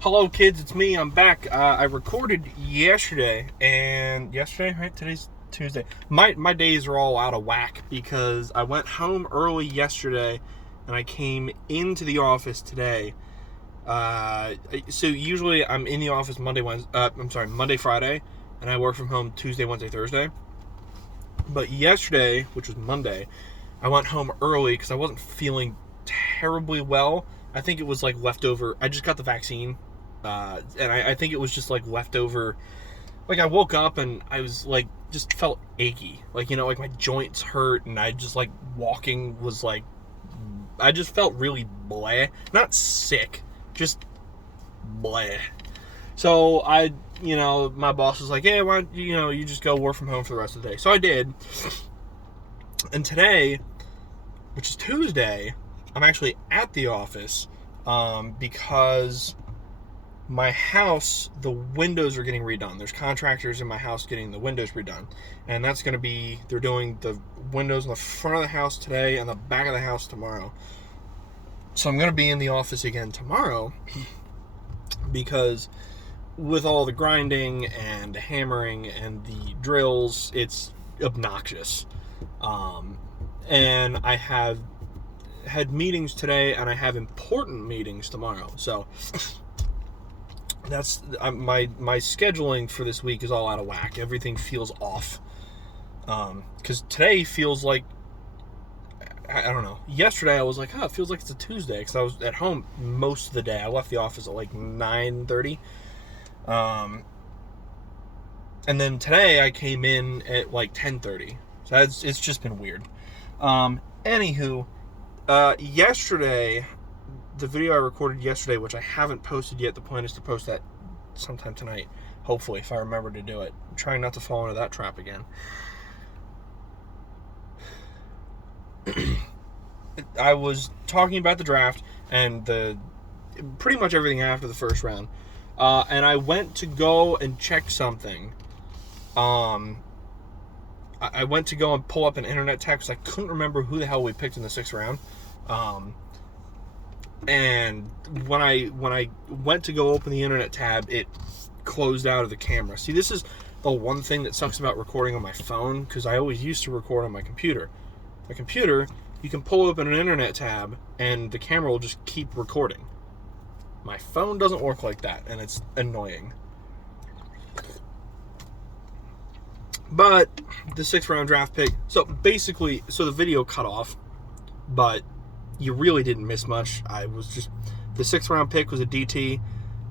Hello, kids. It's me. I'm back. I recorded yesterday, and right? Today's Tuesday. My days are all out of whack because I went home early yesterday, and I came into the office today. So usually I'm in the office Monday, Friday, and I work from home Tuesday, Wednesday, Thursday. But yesterday, which was Monday, I went home early because I wasn't feeling terribly well. I think it was like leftover. I just got the vaccine, and I think it was just like leftover. Like I woke up and I was like just felt achy, like like my joints hurt, and I just like walking was like I just felt really bleh, not sick, just bleh. So my boss was like, "Hey, why don't you just go work from home for the rest of the day?" So I did, and today, which is Tuesday, I'm actually at the office because my house, the windows are getting redone. There's contractors in my house getting the windows redone. And that's going to be, they're doing the windows in the front of the house today and the back of the house tomorrow. So I'm going to be in the office again tomorrow because with all the grinding and the hammering and the drills, it's obnoxious. And I have had meetings today, and I have important meetings tomorrow. So that's my scheduling for this week is all out of whack. Everything feels off. Because today feels like I don't know. Yesterday I was like, it feels like it's a Tuesday because I was at home most of the day. I left the office at like 9:30. And then today I came in at like 10:30. So it's just been weird. Anywho, yesterday, the video I recorded yesterday, which I haven't posted yet, the plan is to post that sometime tonight, hopefully, if I remember to do it. I'm trying not to fall into that trap again. I was talking about the draft and pretty much everything after the first round, and I went to go and check something. I went to go and pull up an internet text. I couldn't remember who the hell we picked in the 6th round. And when I went to go open the internet tab, it closed out of the camera. See, this is the one thing that sucks about recording on my phone, because I always used to record on my computer. My computer, you can pull open an internet tab and the camera will just keep recording. My phone doesn't work like that, and it's annoying. But the 6th round draft pick, so the video cut off, but you really didn't miss much. The 6th round pick was a DT.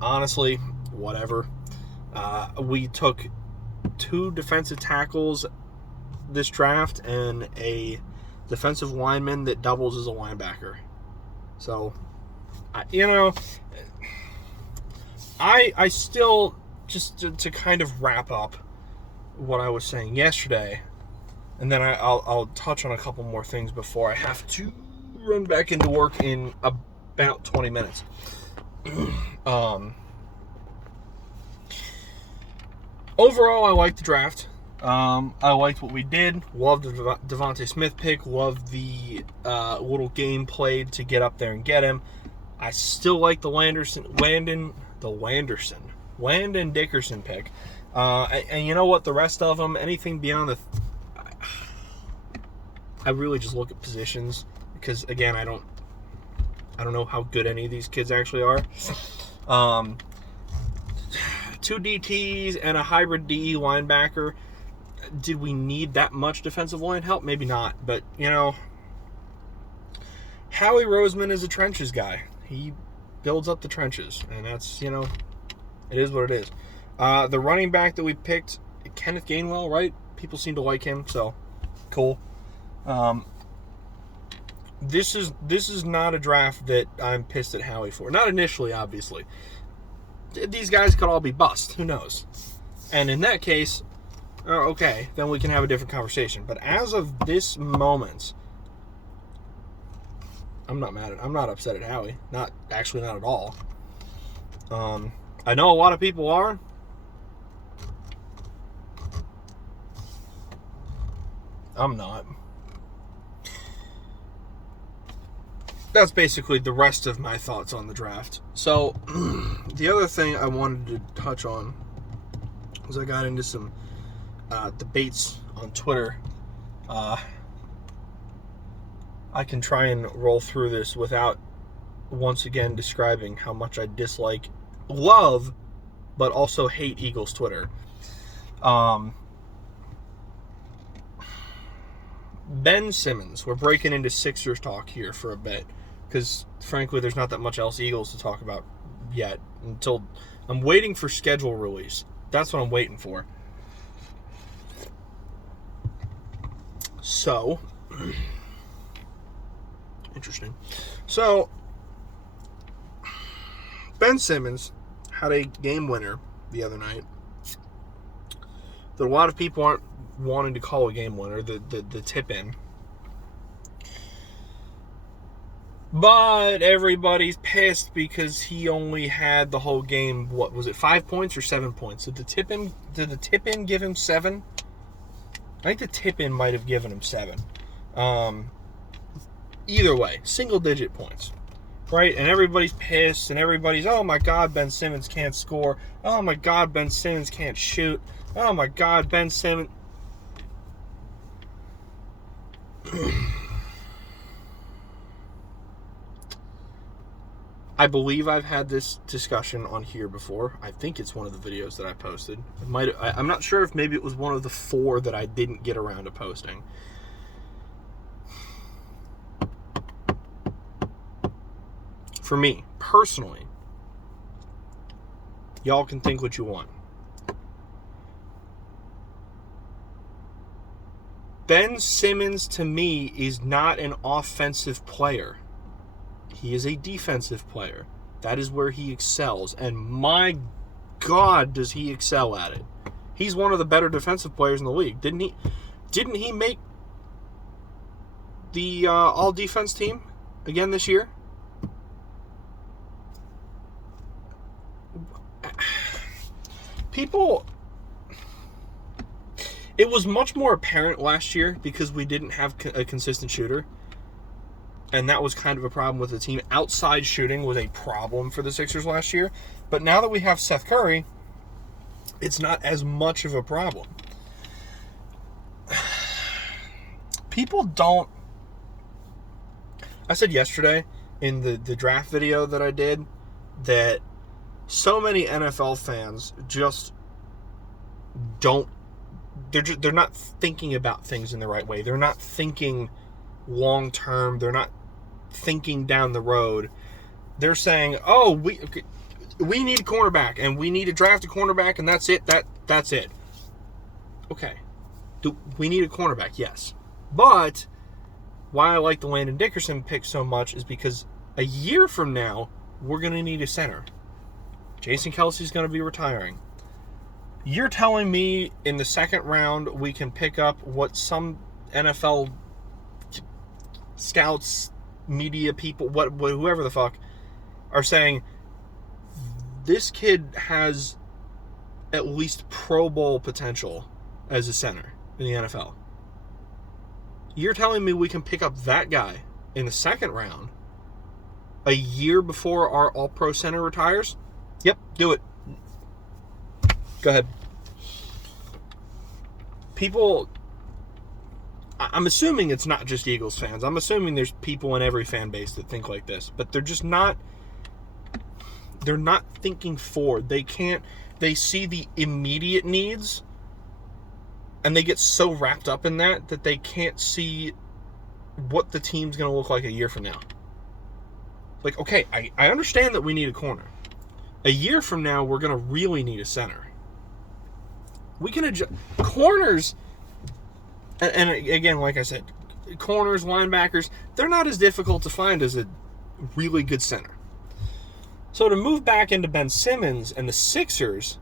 Honestly, whatever. We took 2 defensive tackles this draft and a defensive lineman that doubles as a linebacker. So, I still, just to kind of wrap up what I was saying yesterday, and then I'll touch on a couple more things before I have to run back into work in about 20 minutes. Overall, I liked the draft. I liked what we did. Loved the Devontae Smith pick. Loved the little game played to get up there and get him. I still like the Landon Dickerson pick. And you know what? The rest of them, anything beyond I really just look at positions because, again, I don't know how good any of these kids actually are. 2 DTs and a hybrid DE linebacker. Did we need that much defensive line help? Maybe not, but Howie Roseman is a trenches guy. He builds up the trenches, and that's it is what it is. The running back that we picked, Kenneth Gainwell, right? People seem to like him, so cool. This is not a draft that I'm pissed at Howie for. Not initially, obviously. These guys could all be bust. Who knows? And in that case, okay, then we can have a different conversation. But as of this moment, I'm not upset at Howie. Not at all. I know a lot of people are. I'm not. that's basically the rest of my thoughts on the draft. So, the other thing I wanted to touch on was I got into some debates on Twitter. I can try and roll through this without once again describing how much I love, but also hate Eagles Twitter. Ben Simmons, we're breaking into Sixers talk here for a bit, because frankly there's not that much else Eagles to talk about yet, until I'm waiting for schedule release. That's what I'm waiting for. So, interesting. So, Ben Simmons had a game winner the other night that a lot of people aren't wanting to call a game winner, the tip-in. But everybody's pissed because he only had the whole game, what was it, 5 points or 7 points? Did the tip-in give him 7? I think the tip-in might have given him 7. Either way, single-digit points, right? And everybody's pissed, and everybody's, oh my God, Ben Simmons can't score. Oh my God, Ben Simmons can't shoot. Oh my God, Ben Simmons. I believe I've had this discussion on here before. I think it's one of the videos that I posted. I'm not sure if maybe it was one of the 4 that I didn't get around to posting. For me, personally, y'all can think what you want. Ben Simmons, to me, is not an offensive player. He is a defensive player. That is where he excels. And my God, does he excel at it. He's one of the better defensive players in the league. Didn't he make the all-defense team again this year? It was much more apparent last year because we didn't have a consistent shooter. And that was kind of a problem with the team. Outside shooting was a problem for the Sixers last year. But now that we have Seth Curry, it's not as much of a problem. People don't... I said yesterday in the draft video that I did that so many NFL fans just don't... They're not thinking about things in the right way. They're not thinking long term. They're not thinking down the road. They're saying, "Oh, we need a cornerback, and we need to draft a cornerback, and that's it. That's it." Okay, do we need a cornerback? Yes, but why I like the Landon Dickerson pick so much is because a year from now we're going to need a center. Jason Kelce's going to be retiring. You're telling me in the second round we can pick up what some NFL scouts, media people, whoever the fuck, are saying this kid has at least Pro Bowl potential as a center in the NFL. You're telling me we can pick up that guy in the second round a year before our All-Pro center retires? Yep, do it. Go ahead. People, I'm assuming it's not just Eagles fans. I'm assuming there's people in every fan base that think like this, but they're just not, they're not thinking forward. They see the immediate needs and they get so wrapped up in that they can't see what the team's going to look like a year from now. Like, okay, I understand that we need a corner. A year from now, we're going to really need a center. We can adjust corners, and again, like I said, corners, linebackers, they're not as difficult to find as a really good center. So to move back into Ben Simmons and the Sixers,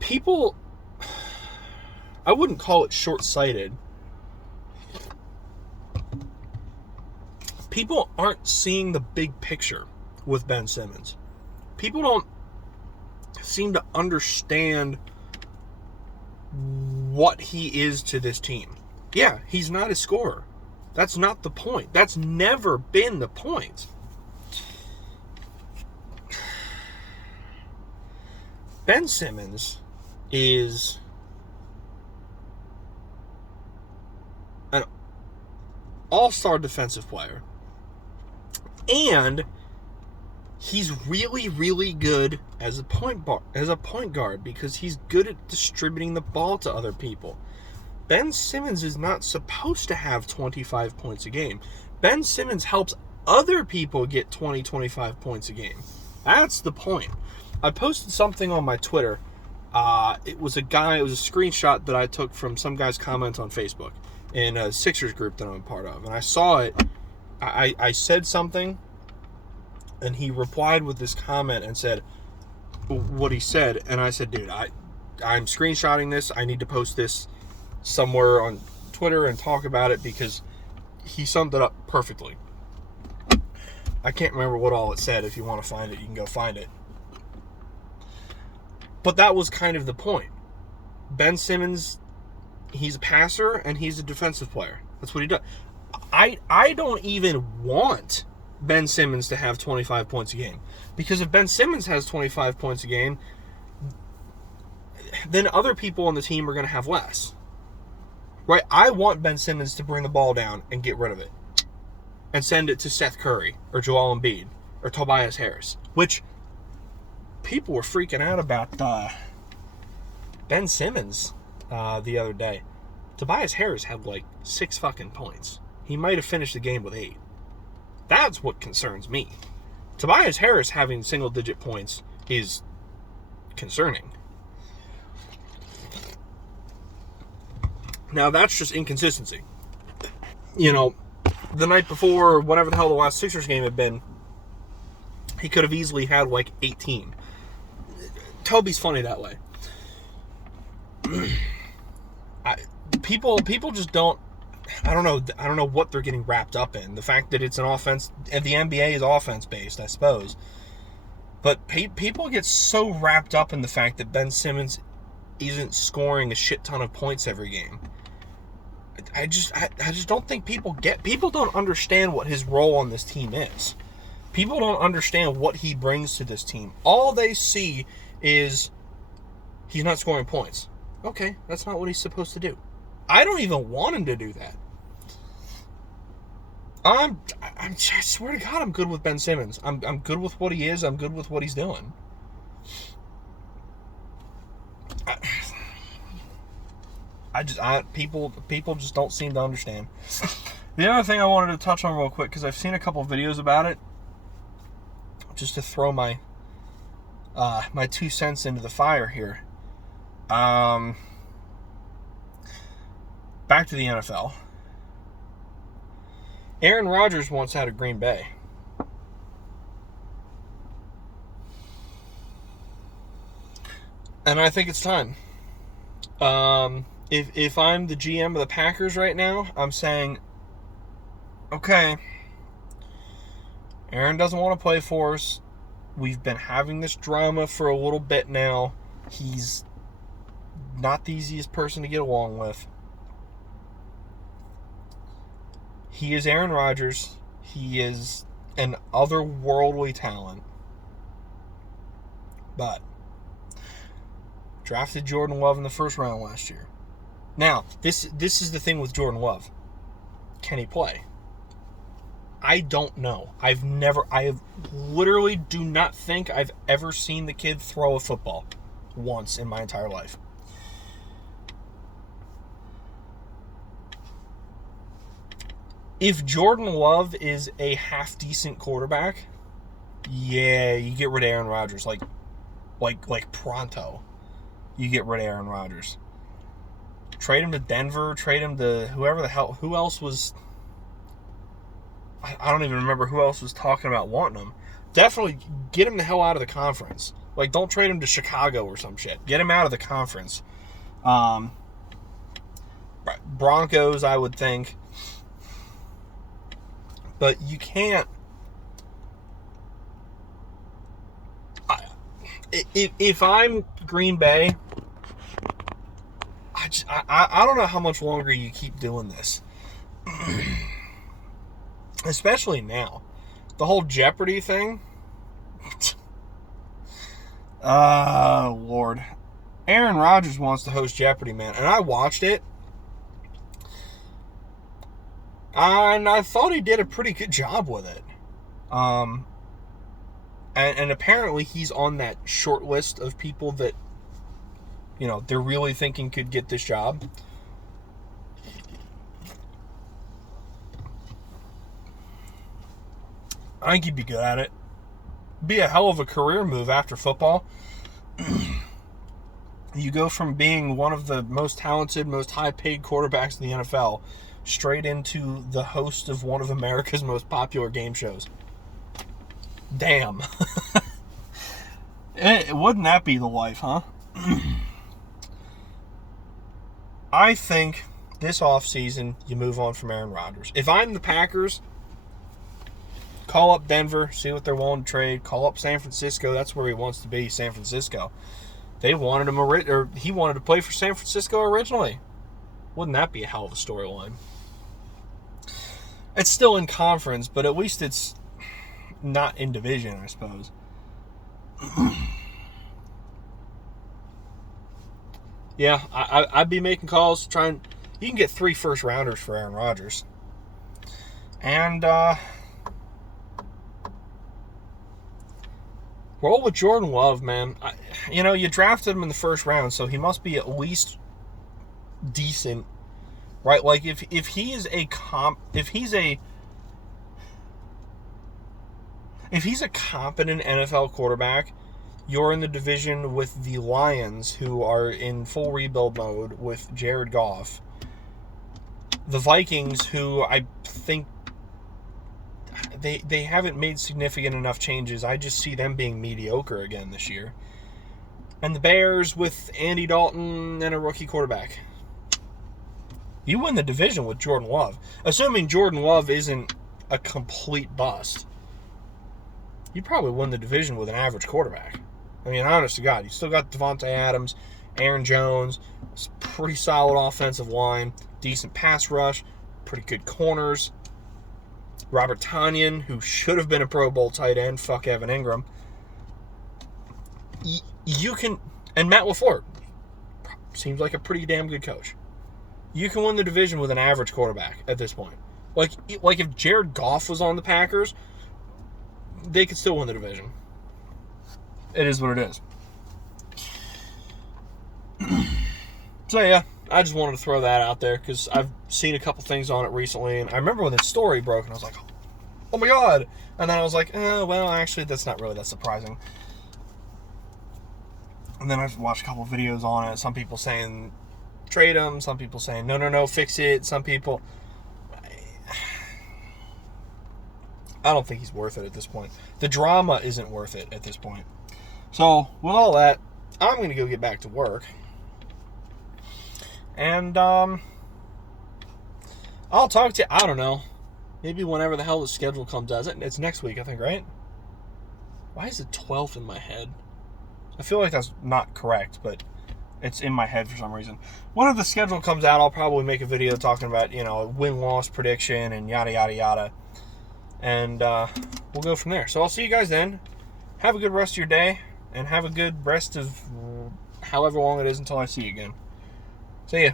people, I wouldn't call it short-sighted. People aren't seeing the big picture with Ben Simmons. People don't seem to understand what he is to this team. Yeah, he's not a scorer. That's not the point. That's never been the point. Ben Simmons is an all-star defensive player. And he's really, really good as a point guard because he's good at distributing the ball to other people. Ben Simmons is not supposed to have 25 points a game. Ben Simmons helps other people get 20, 25 points a game. That's the point. I posted something on my Twitter. It was a screenshot that I took from some guy's comment on Facebook in a Sixers group that I'm a part of. And I saw it. I said something, and he replied with this comment and said what he said. And I said, dude, I'm screenshotting this. I need to post this somewhere on Twitter and talk about it because he summed it up perfectly. I can't remember what all it said. If you want to find it, you can go find it. But that was kind of the point. Ben Simmons, he's a passer and he's a defensive player. That's what he does. I don't even want Ben Simmons to have 25 points a game. Because if Ben Simmons has 25 points a game, then other people on the team are going to have less. Right? I want Ben Simmons to bring the ball down and get rid of it. And send it to Seth Curry or Joel Embiid or Tobias Harris. Which people were freaking out about Ben Simmons the other day. Tobias Harris had like 6 fucking points. He might have finished the game with 8. That's what concerns me. Tobias Harris having single-digit points is concerning. Now, that's just inconsistency. You know, the night before, or whatever the hell the last Sixers game had been, he could have easily had like 18. Toby's funny that way. People just don't. I don't know what they're getting wrapped up in. The fact that it's an offense, and the NBA is offense based, I suppose. But people get so wrapped up in the fact that Ben Simmons isn't scoring a shit ton of points every game. I just don't think people don't understand what his role on this team is. People don't understand what he brings to this team. All they see is he's not scoring points. Okay, that's not what he's supposed to do. I don't even want him to do that. I swear to God, I'm good with Ben Simmons. I'm good with what he is. I'm good with what he's doing. People just don't seem to understand. The other thing I wanted to touch on real quick, because I've seen a couple of videos about it, just to throw my 2 cents into the fire here. Back to the NFL. Aaron Rodgers once had a Green Bay. And I think it's time. If I'm the GM of the Packers right now, I'm saying, okay, Aaron doesn't want to play for us. We've been having this drama for a little bit now. He's not the easiest person to get along with. He is Aaron Rodgers. He is an otherworldly talent. But drafted Jordan Love in the first round last year. Now, this is the thing with Jordan Love. Can he play? I don't know. I literally do not think I've ever seen the kid throw a football once in my entire life. If Jordan Love is a half-decent quarterback, yeah, you get rid of Aaron Rodgers. Like pronto. You get rid of Aaron Rodgers. Trade him to Denver, trade him to whoever the hell, who else was, I don't even remember who else was talking about wanting him. Definitely get him the hell out of the conference. Like, don't trade him to Chicago or some shit. Get him out of the conference. Broncos, I would think. But you can't. If I'm Green Bay, I don't know how much longer you keep doing this. Especially now. The whole Jeopardy thing. Oh, Lord. Aaron Rodgers wants to host Jeopardy, man. And I watched it. And I thought he did a pretty good job with it. And apparently he's on that short list of people that, you know, they're really thinking could get this job. I think he'd be good at it. Be a hell of a career move after football. You go from being one of the most talented, most high-paid quarterbacks in the NFL straight into the host of one of America's most popular game shows. Damn. Wouldn't that be the life, huh? I think this offseason you move on from Aaron Rodgers. If I'm the Packers, call up Denver, see what they're willing to trade. Call up San Francisco. That's where he wants to be, San Francisco. They wanted him, or he wanted to play for San Francisco originally. Wouldn't that be a hell of a storyline? It's still in conference, but at least it's not in division, I suppose. Yeah, I'd be making calls trying. You can get 3 first-rounders for Aaron Rodgers. And, roll with Jordan Love, man. You drafted him in the first round, so he must be at least decent, right? Like if he's a competent NFL quarterback, you're in the division with the Lions, who are in full rebuild mode with Jared Goff. The Vikings, who I think they haven't made significant enough changes. I just see them being mediocre again this year. And the Bears with Andy Dalton and a rookie quarterback. You win the division with Jordan Love. Assuming Jordan Love isn't a complete bust, you probably win the division with an average quarterback. I mean, honest to God, you still got Devontae Adams, Aaron Jones, pretty solid offensive line, decent pass rush, pretty good corners. Robert Tonyan, who should have been a Pro Bowl tight end, fuck Evan Ingram. You can, and Matt LaFleur seems like a pretty damn good coach. You can win the division with an average quarterback at this point. Like if Jared Goff was on the Packers, they could still win the division. It is what it is. So yeah, I just wanted to throw that out there because I've seen a couple things on it recently, and I remember when this story broke, and I was like, oh my God. And then I was like, well, actually, that's not really that surprising. And then I've watched a couple videos on it. Some people saying trade him. Some people saying, no, fix it. Some people... I don't think he's worth it at this point. The drama isn't worth it at this point. So, with all that, I'm going to go get back to work. And, I'll talk to you, I don't know, maybe whenever the hell the schedule comes out. It's next week, I think, right? Why is it 12th in my head? I feel like that's not correct, but it's in my head for some reason. Whenever the schedule comes out, I'll probably make a video talking about, win-loss prediction and yada, yada, yada. And we'll go from there. So I'll see you guys then. Have a good rest of your day, and have a good rest of however long it is until I see you again. See ya.